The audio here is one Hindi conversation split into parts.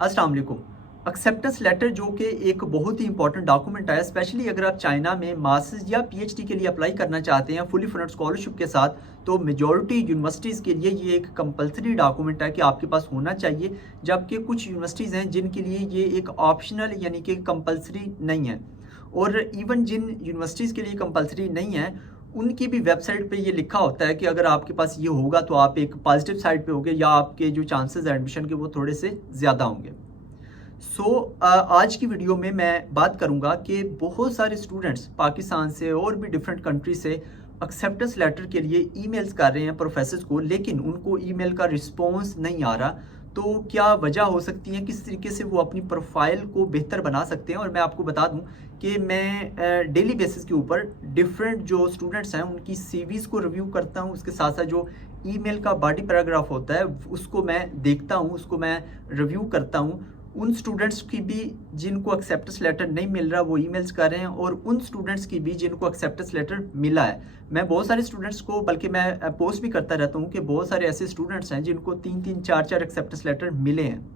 अस्सलाम वालेकुम। एक्सेप्टेंस लेटर जो कि एक बहुत ही इंपॉर्टेंट डॉक्यूमेंट है, स्पेशली अगर आप चाइना में मास्टर्स या पीएचडी के लिए अप्लाई करना चाहते हैं फुली फंडेड स्कॉलरशिप के साथ, तो मेजॉरिटी यूनिवर्सिटीज़ के लिए ये एक कंपलसरी डॉक्यूमेंट है कि आपके पास होना चाहिए। जबकि कुछ यूनिवर्सिटीज़ हैं जिनके लिए ये एक ऑप्शनल यानी कि कंपलसरी नहीं है। और इवन जिन यूनिवर्सिटीज़ के लिए कंपलसरी नहीं है, उनकी भी वेबसाइट पे ये लिखा होता है कि अगर आपके पास ये होगा तो आप एक पॉजिटिव साइड पे होंगे या आपके जो चांसेस हैं एडमिशन के वो थोड़े से ज़्यादा होंगे। आज की वीडियो में मैं बात करूंगा कि बहुत सारे स्टूडेंट्स पाकिस्तान से और भी डिफरेंट कंट्री से एक्सेप्टेंस लेटर के लिए ईमेल्स कर रहे हैं प्रोफेसर्स को, लेकिन उनको ईमेल का रिस्पॉन्स नहीं आ रहा। तो क्या वजह हो सकती है, किस तरीके से वो अपनी प्रोफाइल को बेहतर बना सकते हैं। और मैं आपको बता दूं कि मैं डेली बेसिस के ऊपर डिफरेंट जो स्टूडेंट्स हैं उनकी सीवीज को रिव्यू करता हूं, उसके साथ साथ जो ईमेल का बॉडी पैराग्राफ होता है उसको मैं देखता हूं, उसको मैं रिव्यू करता हूं। उन स्टूडेंट्स की भी जिनको एक्सेप्टेंस लेटर नहीं मिल रहा वो ईमेल्स कर रहे हैं, और उन स्टूडेंट्स की भी जिनको एक्सेप्टेंस लेटर मिला है। मैं बहुत सारे स्टूडेंट्स को, बल्कि मैं पोस्ट भी करता रहता हूँ कि बहुत सारे ऐसे स्टूडेंट्स हैं जिनको 3-3 4-4 एक्सेप्टेंस लेटर मिले हैं,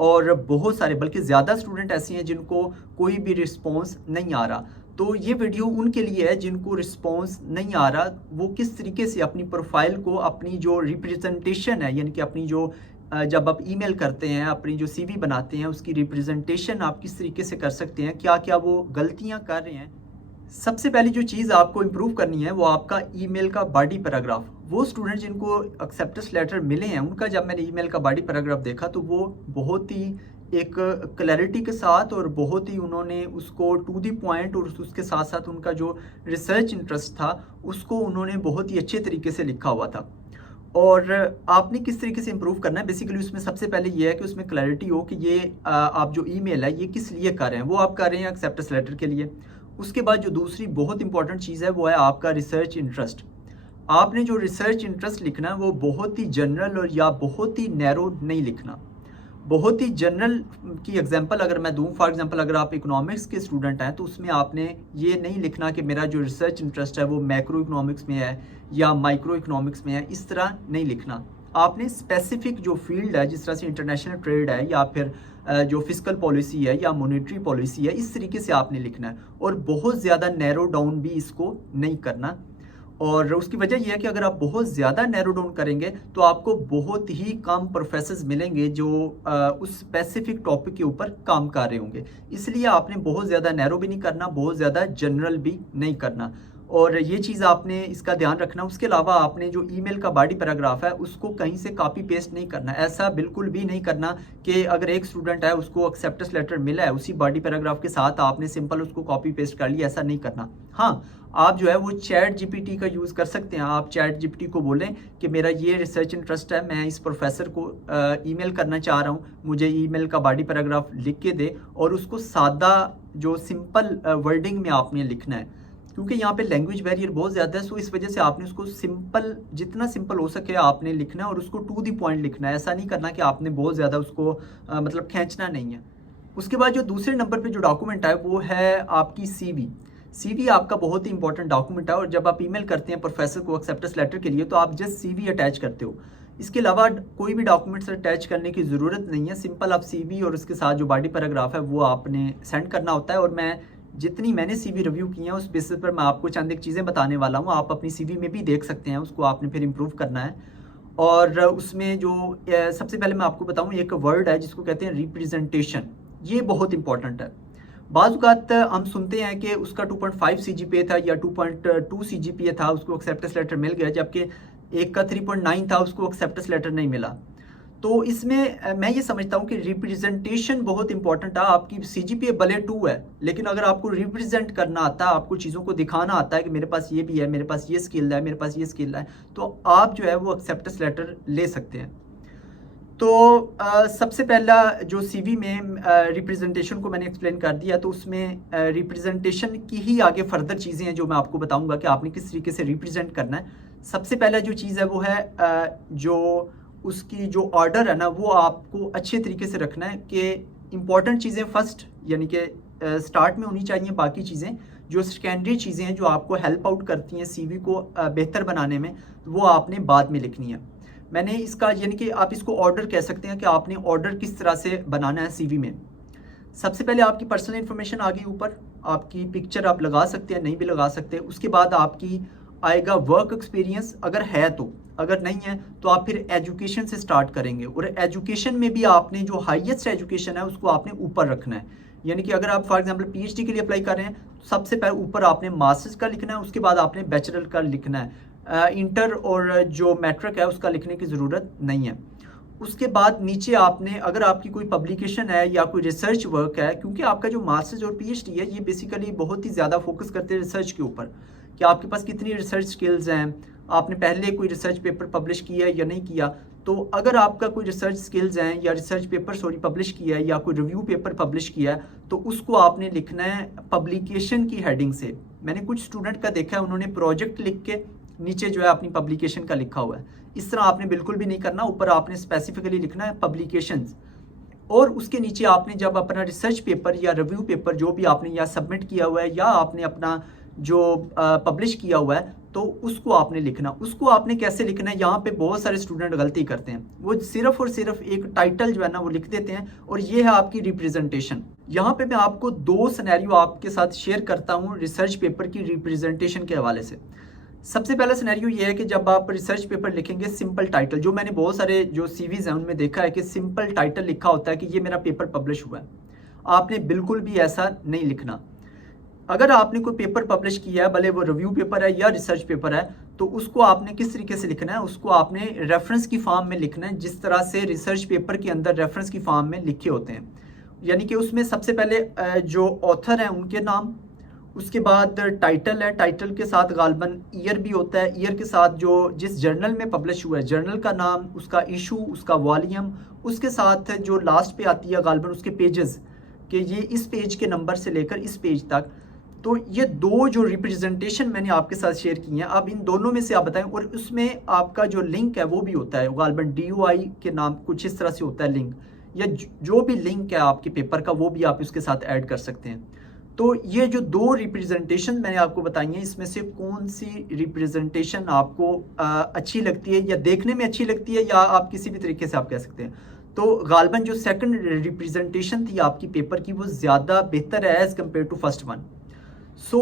और बहुत सारे बल्कि ज़्यादा स्टूडेंट ऐसे हैं जिनको कोई भी रिस्पॉन्स नहीं आ रहा। तो ये वीडियो उनके लिए है जिनको रिस्पॉन्स नहीं आ रहा, वो किस तरीके से अपनी प्रोफाइल को, अपनी जो रिप्रेजेंटेशन है यानी कि अपनी जो जब आप ईमेल करते हैं, अपनी जो सीवी बनाते हैं, उसकी रिप्रेजेंटेशन आप किस तरीके से कर सकते हैं, क्या क्या वो गलतियां कर रहे हैं। सबसे पहली जो चीज़ आपको इम्प्रूव करनी है वो आपका ईमेल का बॉडी पैराग्राफ। वो स्टूडेंट जिनको एक्सेप्टेंस लेटर मिले हैं उनका जब मैंने ईमेल का बॉडी पैराग्राफ देखा तो वो बहुत ही एक क्लैरिटी के साथ और बहुत ही उन्होंने उसको टू दी पॉइंट, और उसके साथ साथ उनका जो रिसर्च इंटरेस्ट था उसको उन्होंने बहुत ही अच्छे तरीके से लिखा हुआ था। और आपने किस तरीके से इम्प्रूव करना है, बेसिकली उसमें सबसे पहले ये है कि उसमें क्लैरिटी हो कि ये आप जो ईमेल है ये किस लिए कर रहे हैं। वो आप कर रहे हैं एक्सेप्टेंस लेटर के लिए। उसके बाद जो दूसरी बहुत इंपॉर्टेंट चीज़ है वो है आपका रिसर्च इंटरेस्ट। आपने जो रिसर्च इंटरेस्ट लिखना है वो बहुत ही जनरल और या बहुत ही नैरो नहीं लिखना। बहुत ही जनरल की एग्जांपल अगर मैं दूं, फॉर एग्जांपल अगर आप इकोनॉमिक्स के स्टूडेंट हैं तो उसमें आपने ये नहीं लिखना कि मेरा जो रिसर्च इंटरेस्ट है वो मैक्रो इकोनॉमिक्स में है या माइक्रो इकोनॉमिक्स में है, इस तरह नहीं लिखना। आपने स्पेसिफिक जो फील्ड है, जिस तरह से इंटरनेशनल ट्रेड है या फिर जो फिजिकल पॉलिसी है या मॉनेटरी पॉलिसी है, इस तरीके से आपने लिखना है, और बहुत ज़्यादा नैरो डाउन भी इसको नहीं करना। और उसकी वजह यह है कि अगर आप बहुत ज़्यादा नैरो डाउन करेंगे तो आपको बहुत ही कम प्रोफेसर्स मिलेंगे जो उस स्पेसिफिक टॉपिक के ऊपर काम कर रहे होंगे। इसलिए आपने बहुत ज़्यादा नैरो भी नहीं करना, बहुत ज़्यादा जनरल भी नहीं करना, और ये चीज़ आपने इसका ध्यान रखना। उसके अलावा आपने जो ईमेल का बॉडी पैराग्राफ है उसको कहीं से कॉपी पेस्ट नहीं करना। ऐसा बिल्कुल भी नहीं करना कि अगर एक स्टूडेंट है उसको एक्सेप्टेंस लेटर मिला है उसी बॉडी पैराग्राफ के साथ आपने सिंपल उसको कॉपी पेस्ट कर लिया, ऐसा नहीं करना। हाँ, आप जो है वो चैट जीपीटी का यूज़ कर सकते हैं। आप चैट जीपीटी को बोलें कि मेरा ये रिसर्च इंटरेस्ट है, मैं इस प्रोफेसर को ईमेल करना चाह रहा हूँ, मुझे ईमेल का बॉडी पैराग्राफ लिख के दे, और उसको सादा जो सिंपल वर्डिंग में आपने लिखना है, क्योंकि यहाँ पे लैंग्वेज बैरियर बहुत ज़्यादा है। सो इस वजह से आपने उसको सिंपल, जितना सिंपल हो सके आपने लिखना है, और उसको टू दी पॉइंट लिखना है। ऐसा नहीं करना कि आपने बहुत ज़्यादा उसको मतलब खींचना नहीं है। उसके बाद जो दूसरे नंबर पे जो डॉक्यूमेंट है वो है आपकी सीवी। सीवी आपका बहुत ही इंपॉर्टेंट डॉक्यूमेंट है, और जब आप ईमेल करते हैं प्रोफेसर को एक्सेप्टेंस लेटर के लिए तो आप जस्ट सीवी अटैच करते हो। इसके अलावा कोई भी डॉक्यूमेंट्स अटैच करने की ज़रूरत नहीं है। सिंपल आप सीवी और उसके साथ जो बॉडी पैराग्राफ है वो आपने सेंड करना होता है। और मैं जितनी मैंने सीवी रिव्यू की है उस बेसिस पर मैं आपको चंद एक चीज़ें बताने वाला हूँ। आप अपनी सीवी में भी देख सकते हैं, उसको आपने फिर इम्प्रूव करना है। और उसमें जो सबसे पहले मैं आपको बताऊँ, एक वर्ड है जिसको कहते हैं रिप्रेजेंटेशन। ये बहुत इंपॉर्टेंट है। बाज़ औक़ात हम सुनते हैं कि उसका 2.5 सीजीपीए था या 2.2 सीजीपीए था, उसको एक्सेप्टेंस लेटर मिल गया, जबकि एक का 3.9 था, उसको एक्सेप्टेंस लेटर नहीं मिला। तो इसमें मैं ये समझता हूँ कि रिप्रेजेंटेशन बहुत इंपॉर्टेंट है। आपकी सीजीपीए भले 2 है, लेकिन अगर आपको रिप्रेजेंट करना आता है, आपको चीज़ों को दिखाना आता है कि मेरे पास ये भी है, मेरे पास ये स्किल है, मेरे पास ये स्किल है, तो आप जो है वो एक्सेप्टेंस लेटर ले सकते हैं। तो सबसे पहला जो सीवी में रिप्रेजेंटेशन को मैंने एक्सप्लेन कर दिया, तो उसमें रिप्रेजेंटेशन की ही आगे फर्दर चीज़ें हैं जो मैं आपको बताऊंगा कि आपने किस तरीके से रिप्रेजेंट करना है। सबसे पहला जो चीज़ है वो है जो उसकी जो ऑर्डर है ना वो आपको अच्छे तरीके से रखना है कि इंपॉर्टेंट चीज़ें फर्स्ट यानी कि स्टार्ट में होनी चाहिए, बाकी चीज़ें जो सेकेंडरी चीज़ें हैं जो आपको हेल्प आउट करती हैं सीवी को बेहतर बनाने में, वो आपने बाद में लिखनी है। मैंने इसका यानी कि आप इसको ऑर्डर कह सकते हैं कि आपने ऑर्डर किस तरह से बनाना है सीवी में। सबसे पहले आपकी पर्सनल इन्फॉर्मेशन आ गई ऊपर, आपकी पिक्चर आप लगा सकते हैं, नहीं भी लगा सकते। उसके बाद आपकी आएगा वर्क एक्सपीरियंस अगर है तो, अगर नहीं है तो आप फिर एजुकेशन से स्टार्ट करेंगे। और एजुकेशन में भी आपने जो हाईएस्ट एजुकेशन है उसको आपने ऊपर रखना है। यानी कि अगर आप फॉर एग्जांपल पीएचडी के लिए अप्लाई कर रहे हैं तो सबसे पहले ऊपर आपने मास्टर्स का लिखना है, उसके बाद आपने बैचलर का लिखना है। इंटर और जो मैट्रिक है उसका लिखने की ज़रूरत नहीं है। उसके बाद नीचे आपने, अगर आपकी कोई पब्लिकेशन है या कोई रिसर्च वर्क है, क्योंकि आपका जो मास्टर्स और पीएचडी है ये बेसिकली बहुत ही ज़्यादा फोकस करते हैं रिसर्च के ऊपर कि आपके पास कितनी रिसर्च स्किल्स हैं, आपने पहले कोई रिसर्च पेपर पब्लिश किया है या नहीं किया। तो अगर आपका कोई रिसर्च स्किल्स हैं या रिसर्च पेपर पब्लिश किया है या कोई रिव्यू पेपर पब्लिश किया है तो उसको आपने लिखना है पब्लिकेशन की हेडिंग से। मैंने कुछ स्टूडेंट का देखा है, उन्होंने प्रोजेक्ट लिख के नीचे जो है अपनी पब्लिकेशन का लिखा हुआ है। इस तरह आपने बिल्कुल भी नहीं करना, ऊपर आपने स्पेसिफिकली लिखना है पब्लिकेशंस। और उसके नीचे आपने जब अपना रिसर्च पेपर या रिव्यू पेपर जो भी आपने या सबमिट किया हुआ है या आपने अपना जो पब्लिश किया हुआ है तो उसको आपने लिखना। उसको आपने कैसे लिखना है, यहाँ पे बहुत सारे स्टूडेंट गलती करते हैं, वो सिर्फ और सिर्फ एक टाइटल जो है ना वो लिख देते हैं और ये है आपकी रिप्रेजेंटेशन। यहाँ पे मैं आपको दो सिनेरियो आपके साथ शेयर करता हूँ रिसर्च पेपर की रिप्रेजेंटेशन के हवाले से। सबसे पहला सिनेरियो ये है कि जब आप रिसर्च पेपर लिखेंगे सिंपल टाइटल, जो मैंने बहुत सारे जो सीवीज हैं उनमें देखा है कि सिंपल टाइटल लिखा होता है कि ये मेरा पेपर पब्लिश हुआ है। आपने बिल्कुल भी ऐसा नहीं लिखना। अगर आपने कोई पेपर पब्लिश किया है, भले वो रिव्यू पेपर है या रिसर्च पेपर है, तो उसको आपने किस तरीके से लिखना है, उसको आपने रेफरेंस की फॉर्म में लिखना है, जिस तरह से रिसर्च पेपर के अंदर रेफरेंस की फॉर्म में लिखे होते हैं। यानी कि उसमें सबसे पहले जो ऑथर हैं उनके नाम, उसके बाद टाइटल है, टाइटल के साथ गालबन ईयर भी होता है, ईयर के साथ जो जिस जर्नल में पब्लिश हुआ है जर्नल का नाम, उसका इशू, उसका वॉल्यूम, उसके साथ जो लास्ट पे आती है गालबन उसके पेजेस कि ये इस पेज के नंबर से लेकर इस पेज तक। तो ये दो जो रिप्रेजेंटेशन मैंने आपके साथ शेयर की हैं, अब इन दोनों में से आप बताएं। और उसमें आपका जो लिंक है वो भी होता है गालबन DOI के नाम कुछ इस तरह से होता है लिंक, या जो भी लिंक है आपके पेपर का वो भी आप उसके साथ ऐड कर सकते हैं। तो ये जो दो रिप्रेजेंटेशन मैंने आपको बताई हैं, इसमें से कौन सी रिप्रेजेंटेशन आपको अच्छी लगती है या देखने में अच्छी लगती है, या आप किसी भी तरीके से आप कह सकते हैं। तो गालबन जो सेकंड रिप्रेजेंटेशन थी आपकी पेपर की वो ज़्यादा बेहतर है as compare to first one. So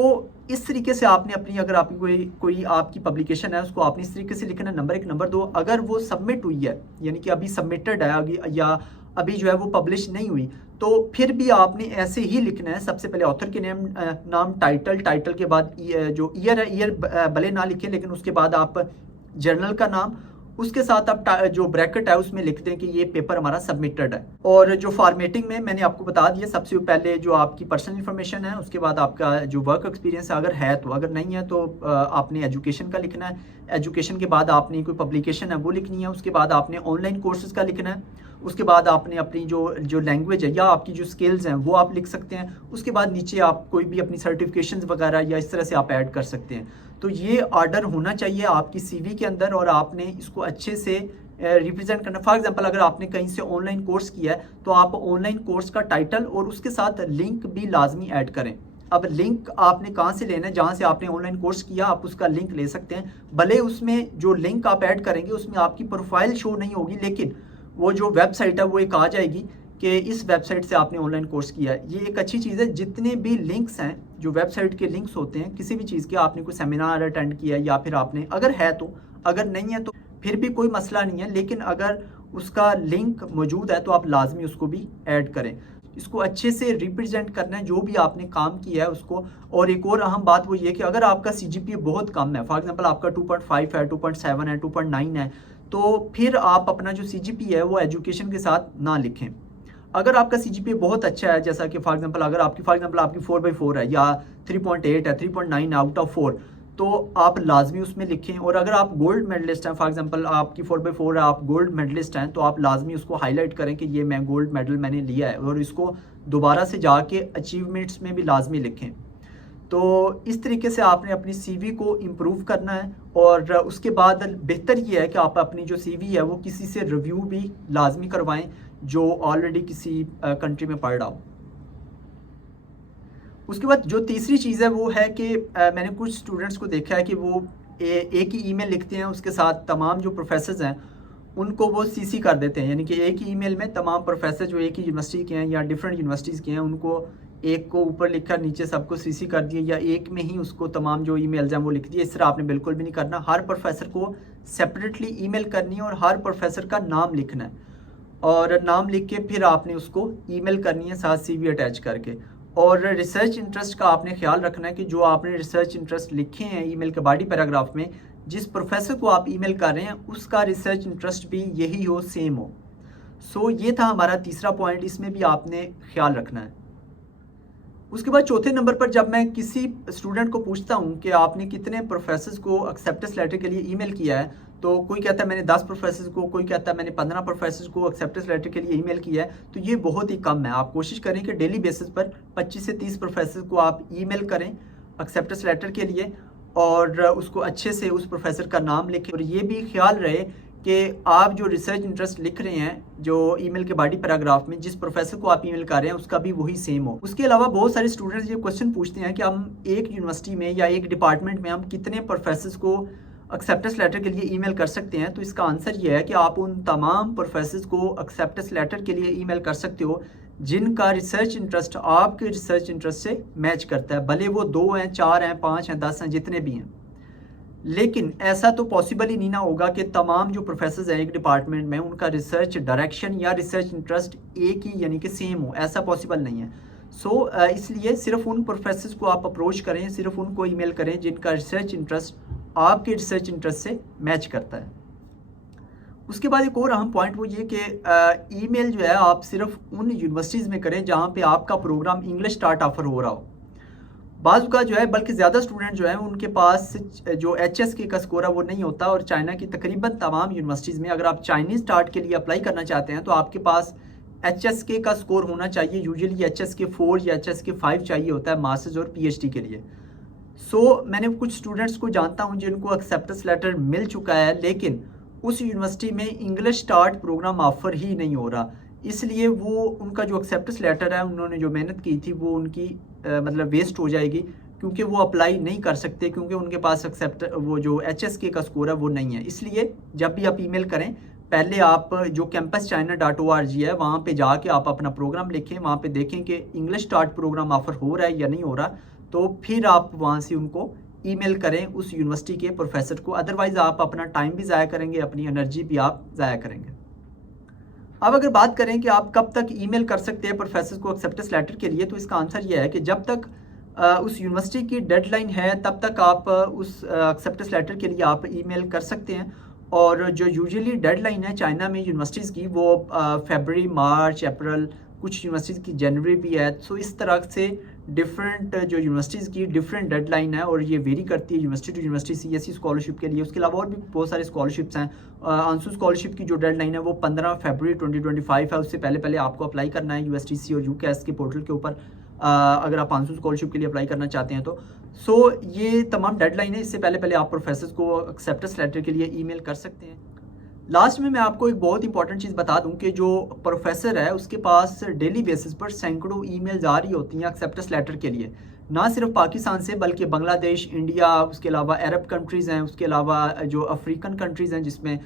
इस तरीके से आपने अपनी, अगर आपकी कोई आपकी पब्लिकेशन है उसको आपने इस तरीके से लिखना है, नंबर 1। नंबर 2, अगर वो सबमिट हुई है यानी कि अभी सबमिटेड है या अभी जो है वो पब्लिश नहीं हुई, तो फिर भी आपने ऐसे ही लिखना है। सबसे पहले ऑथर के नाम, टाइटल के बाद जो ईयर है, ईयर भले ना लिखें लेकिन उसके बाद आप जर्नल का नाम, उसके साथ आप जो ब्रैकेट है उसमें लिखते हैं कि ये पेपर हमारा सबमिटेड है। और जो फॉर्मेटिंग में मैंने आपको बता दिया, सबसे पहले जो आपकी पर्सनल इन्फॉर्मेशन है, उसके बाद आपका जो वर्क एक्सपीरियंस है अगर है तो, अगर नहीं है तो आपने एजुकेशन का लिखना है। एजुकेशन के बाद आपने कोई पब्लिकेशन है वो लिखनी है, उसके बाद आपने ऑनलाइन कोर्सेज का लिखना है, उसके बाद आपने अपनी जो लैंग्वेज है या आपकी जो स्किल्स हैं वो आप लिख सकते हैं। उसके बाद नीचे आप कोई भी अपनी सर्टिफिकेशंस वगैरह या इस तरह से आप ऐड कर सकते हैं। तो ये ऑर्डर होना चाहिए आपकी सीवी के अंदर और आपने इसको अच्छे से रिप्रेजेंट करना। फॉर एग्जांपल अगर आपने कहीं से ऑनलाइन कोर्स किया है तो आप ऑनलाइन कोर्स का टाइटल और उसके साथ लिंक भी लाजमी ऐड करें। अब लिंक आपने कहाँ से लेना है, जहाँ से आपने ऑनलाइन कोर्स किया आप उसका लिंक ले सकते हैं। भले उसमें जो लिंक आप ऐड करेंगे उसमें आपकी प्रोफाइल शो नहीं होगी, लेकिन वो जो वेबसाइट है वो एक आ जाएगी कि इस वेबसाइट से आपने ऑनलाइन कोर्स किया है। ये एक अच्छी चीज़ है। जितने भी लिंक्स हैं, जो वेबसाइट के लिंक्स होते हैं किसी भी चीज़ के, आपने कोई सेमिनार अटेंड किया या फिर आपने, अगर है तो, अगर नहीं है तो फिर भी कोई मसला नहीं है, लेकिन अगर उसका लिंक मौजूद है तो आप लाजमी उसको भी ऐड करें। इसको अच्छे से रिप्रेजेंट करना है जो भी आपने काम किया है उसको। और एक और अहम बात वो ये कि अगर आपका CGPA बहुत कम है, फॉर एग्जांपल आपका 2.5 है, 2.7 है, 2.9 है, तो फिर आप अपना जो CGPA है वो एजुकेशन के साथ ना लिखें। अगर आपका CGPA बहुत अच्छा है, जैसा कि फॉर एग्जांपल अगर आपकी 4/4 है या 3.8 है, 3.9 आउट ऑफ 4, तो आप लाजमी उसमें लिखें। और अगर आप गोल्ड मेडलिस्ट हैं, फॉर एग्जांपल आपकी 4/4 है, आप गोल्ड मेडलिस्ट हैं, तो आप लाजमी उसको हाईलाइट करें कि ये मैं गोल्ड मेडल मैंने लिया है, और इसको दोबारा से जाके अचीवमेंट्स में भी लाजमी लिखें। तो इस तरीके से आपने अपनी CV को इम्प्रूव करना है। और उसके बाद बेहतर ये है कि आप अपनी जो CV है वो किसी से रिव्यू भी लाजमी करवाएं जो ऑलरेडी किसी कंट्री में पढ़ रहा हो। उसके बाद जो तीसरी चीज़ है वो है कि मैंने कुछ स्टूडेंट्स को देखा है कि वो एक ही ईमेल लिखते हैं, उसके साथ तमाम जो प्रोफेसर्स हैं उनको वो सीसी कर देते हैं, यानी कि एक ही ईमेल में तमाम प्रोफेसर जो एक ही यूनिवर्सिटी के हैं या डिफरेंट यूनिवर्सिटीज़ के हैं, उनको एक को ऊपर लिखकर नीचे सबको सीसी कर दिए, या एक में ही उसको तमाम जो ईमेल्स हैं वो लिख दिए। इस तरह आपने बिल्कुल भी नहीं करना। हर प्रोफेसर को सेपरेटली ईमेल करनी है और हर प्रोफेसर का नाम लिखना है, और नाम लिख के फिर आपने उसको ईमेल करनी है साथ CV अटैच करके। और रिसर्च इंटरेस्ट का आपने ख्याल रखना है कि जो आपने रिसर्च इंटरेस्ट लिखे हैं ईमेल के बॉडी पैराग्राफ में, जिस प्रोफेसर को आप ईमेल कर रहे हैं उसका रिसर्च इंटरेस्ट भी यही हो, सेम हो। सो ये था हमारा तीसरा पॉइंट, इसमें भी आपने ख्याल रखना है। उसके बाद चौथे नंबर पर जब मैं किसी स्टूडेंट को पूछता हूँ कि आपने कितने प्रोफेसर्स को एक्सेप्टेंस लेटर के लिए ईमेल किया है, तो कोई कहता है मैंने 10 प्रोफेसर्स को, कोई कहता है मैंने 15 प्रोफेसर्स को एक्सेप्टेंस लेटर के लिए ईमेल किया है। तो ये बहुत ही कम है। आप कोशिश करें कि डेली बेसिस पर 25 से 30 प्रोफेसर को आप ईमेल करें एक्सेप्टेंस लेटर के लिए, और उसको अच्छे से उस प्रोफेसर का नाम लिखें। और ये भी ख्याल रहे कि आप जो रिसर्च इंटरेस्ट लिख रहे हैं जो ईमेल के बॉडी पैराग्राफ में, जिस प्रोफेसर को आप ईमेल कर रहे हैं उसका भी वही सेम हो। उसके अलावा बहुत सारे स्टूडेंट्स ये क्वेश्चन पूछते हैं कि हम एक यूनिवर्सिटी में या एक डिपार्टमेंट में हम कितने प्रोफेसर्स को एक्सेप्टेंस लेटर के लिए ईमेल कर सकते हैं। तो इसका आंसर ये है कि आप उन तमाम प्रोफेसर्स को एक्सेप्टेंस लेटर के लिए ईमेल कर सकते हो जिनका रिसर्च इंटरेस्ट आपके रिसर्च इंटरेस्ट से मैच करता है, भले वो 2 हैं, 4 हैं, 5 हैं, 10 हैं, जितने भी हैं। लेकिन ऐसा तो पॉसिबल ही नहीं ना होगा कि तमाम जो प्रोफेसर्स हैं एक डिपार्टमेंट में उनका रिसर्च डायरेक्शन या रिसर्च इंटरेस्ट एक ही यानी कि सेम हो, ऐसा पॉसिबल नहीं है। इसलिए सिर्फ उन प्रोफेसर्स को आप अप्रोच करें, सिर्फ उनको ईमेल करें जिनका रिसर्च इंटरेस्ट आपके रिसर्च इंटरेस्ट से मैच करता है। उसके बाद एक और अहम पॉइंट वो ये कि ईमेल जो है आप सिर्फ उन यूनिवर्सिटीज़ में करें जहाँ पे आपका प्रोग्राम इंग्लिश स्टार्ट ऑफर हो रहा हो। बाज़ का जो है, बल्कि ज़्यादा स्टूडेंट जो है उनके पास जो HSK का स्कोर है वो नहीं होता, और चाइना की तकरीबन तमाम यूनिवर्सिटीज़ में अगर आप चाइनीज़ स्टार्ट के लिए अप्लाई करना चाहते हैं तो आपके पास HSK का स्कोर होना चाहिए। यूजुअली HSK 4 या HSK 5 चाहिए होता है मास्टर्स और PhD के लिए। मैंने कुछ स्टूडेंट्स को जानता हूँ जिनको एक्सेप्टेंस लेटर मिल चुका है, लेकिन उस यूनिवर्सिटी में इंग्लिश स्टार्ट प्रोग्राम ऑफर ही नहीं हो रहा, इसलिए वो उनका जो एक्सेप्टेंस लेटर है, उन्होंने जो मेहनत की थी वो उनकी मतलब वेस्ट हो जाएगी, क्योंकि वो अप्लाई नहीं कर सकते, क्योंकि उनके पास वो जो HSK का स्कोर है वो नहीं है। इसलिए जब भी आप ईमेल करें, पहले आप जो campuschina.org है वहाँ पे जाके आप अपना प्रोग्राम लिखें, वहाँ पे देखें कि इंग्लिश स्टार्ट प्रोग्राम ऑफर हो रहा है या नहीं हो रहा, तो फिर आप वहाँ से उनको ईमेल करें उस यूनिवर्सिटी के प्रोफेसर को। अदरवाइज़ आप अपना टाइम भी ज़ाया करेंगे, अपनी एनर्जी भी आप ज़ाया करेंगे। अब अगर बात करें कि आप कब तक ईमेल कर सकते हैं प्रोफेसर को एक्सेप्टेंस लेटर के लिए, तो इसका आंसर यह है कि जब तक उस यूनिवर्सिटी की डेडलाइन है तब तक आप उस एक्सेप्टेंस लेटर के लिए आप ईमेल कर सकते हैं। और जो यूजुअली डेडलाइन है चाइना में यूनिवर्सिटीज़ की वो फरवरी, मार्च, अप्रैल, कुछ यूनिवर्सिटीज़ की जनवरी भी है। इस तरह से डिफरेंट जो यूनिवर्सिटीज़ की डिफरेंट डेडलाइन है, और ये वेरी करती है university to university CSE scholarship के लिए। उसके अलावा और भी बहुत सारे स्कॉलरशिप्स हैं। आंसू स्कॉलरशिप की जो डेडलाइन है वो 15 फरवरी 2025 है। उससे पहले पहले आपको अप्लाई करना है USTC और UCAS के पोर्टल के ऊपर, अगर आप आंसू स्कॉलरशिप के लिए अप्लाई करना चाहते हैं तो। ये तमाम डेडलाइन है, इससे पहले पहले आप प्रोफेसर को एक्सेप्टेंस लेटर के लिए ईमेल कर सकते हैं। लास्ट में मैं आपको एक बहुत इंपॉर्टेंट चीज़ बता दूं कि जो प्रोफेसर है उसके पास डेली बेसिस पर सैकड़ों ईमेल्स आ रही होती हैं एक्सेप्टेंस लेटर के लिए, ना सिर्फ पाकिस्तान से बल्कि बांग्लादेश, इंडिया, उसके अलावा अरब कंट्रीज़ हैं, उसके अलावा जो अफ्रीकन कंट्रीज़ हैं जिसमें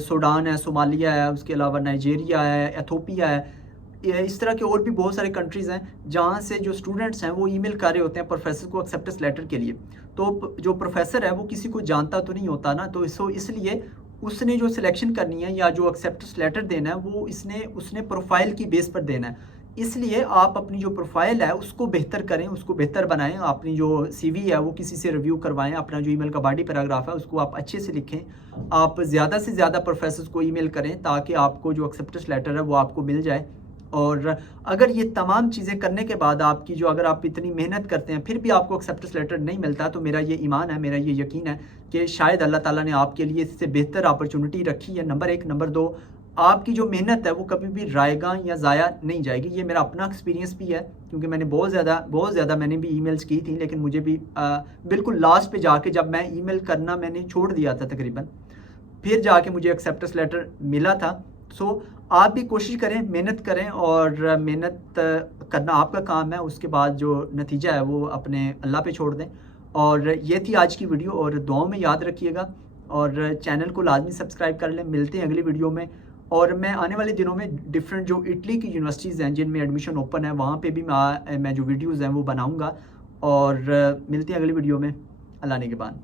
सूडान है, सोमालिया है, उसके अलावा नाइजीरिया है, एथोपिया है, इस तरह के और भी बहुत सारे कंट्रीज़ हैं जहाँ से जो स्टूडेंट्स हैं वो ईमेल कर रहे होते हैं प्रोफेसर को एक्सेप्टेंस लेटर के लिए। तो जो प्रोफेसर है वो किसी को जानता तो नहीं होता ना, तो इसलिए उसने जो सिलेक्शन करनी है या जो एक्सेप्टेंस लेटर देना है वो उसने प्रोफाइल की बेस पर देना है। इसलिए आप अपनी जो प्रोफाइल है उसको बेहतर करें, उसको बेहतर बनाएं। अपनी जो CV है वो किसी से रिव्यू करवाएं, अपना जो ईमेल का बॉडी पैराग्राफ है उसको आप अच्छे से लिखें। आप ज़्यादा से ज़्यादा प्रोफेसर्स को ईमेल करें ताकि आपको जो एक्सेप्टेंस लेटर है वो आपको मिल जाए। और अगर ये तमाम चीज़ें करने के बाद अगर आप इतनी मेहनत करते हैं फिर भी आपको एक्सेप्टेंस लेटर नहीं मिलता, तो मेरा ये ईमान है, मेरा ये यकीन है कि शायद अल्लाह ताला ने आपके लिए इससे बेहतर अपॉर्चुनिटी रखी है। नंबर 1, नंबर 2, आपकी जो मेहनत है वो कभी भी रायगा या ज़ाया नहीं जाएगी। ये मेरा अपना एक्सपीरियंस भी है, क्योंकि मैंने बहुत ज़्यादा मैंने भी ईमेल्स की थी, लेकिन मुझे भी बिल्कुल लास्ट पे जाके जब मैं ईमेल करना मैंने छोड़ दिया था तकरीबन, फिर जाके मुझे एक्सेप्टेंस लेटर मिला था। आप भी कोशिश करें, मेहनत करें, और मेहनत करना आपका काम है। उसके बाद जो नतीजा है वो अपने अल्लाह पे छोड़ दें। और ये थी आज की वीडियो, और दुआओं में याद रखिएगा। और चैनल को लाजमी सब्सक्राइब कर लें। मिलते हैं अगली वीडियो में। और मैं आने वाले दिनों में डिफरेंट जो इटली की यूनिवर्सिटीज़ हैं जिनमें एडमिशन ओपन है वहाँ पे भी मैं जो वीडियोज़ हैं वो बनाऊँगा। और मिलते हैं अगली वीडियो में। अल्लाह ने के बाद।